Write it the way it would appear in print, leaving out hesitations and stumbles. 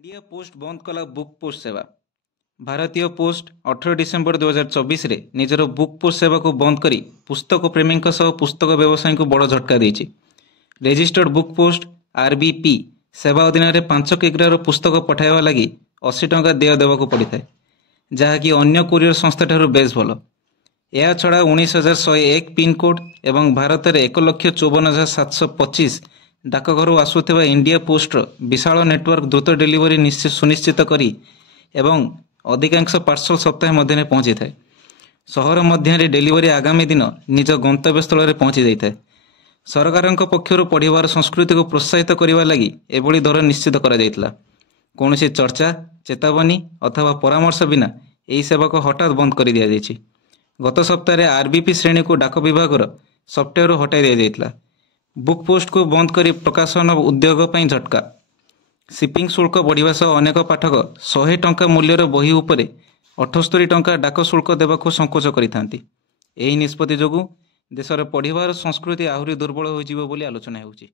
India post बंद कला book post सेवा। भारतीय पोस्ट 18 डिसेम्बर 2024 रे निजर बुक पोस्ट सेवा को बंद करी पुस्तक प्रेमी पुस्तक व्यवसायी को बड़ झटका देछि। रेजिस्टर्ड बुक पोस्ट आरबीपी सेवा अधीन में 5 किग्रार पुस्तक पठाइबा लगी 80 टंका देय देवाक पड़ता है, जहाँकि अन्य कुरियर संस्था ठारू बेस भल। यह छड़ा 19,101 पिनकोड एवं भारत में 1,54,725 डाकघर आसुवा इंडिया पोस्टर विशाल नेटवर्क द्रुत डेलीवरी निश्चित सुनिश्चित करी एवं अधिकांश पार्सल सप्ताह मध्य पहुंची थाए। सहर मध्य डेलीवरी आगामी दिन निज गंतव्य स्थल में पहुंची जाए। सरकार पक्षर पढ़िबार संस्कृति को प्रोत्साहित करने लगी एभली दर निश्चित करा। कौनसी चर्चा चेतावनी अथवा परामर्श बिना यही सेवा को हठात बंद कर दिया जायछि। गत सप्ताह आरबीपी श्रेणी को डाक विभाग सफ्टवेयर हटाई दिया जायतिला। बुक पोस्ट को बंद करी प्रकाशन उद्योग पर झटका। शिपिंग शुल्क बढ़िबा सह अनेक पाठक 100 टंका मूल्यर बही उपरे 78 टंका डाक शुल्क देवाक संकोच करिथांती। एही निष्पत्ति जोगु देशर पढ़िबार संस्कृति आहुरी दुर्बल होइजिबो बोली आलोचना हेउछि।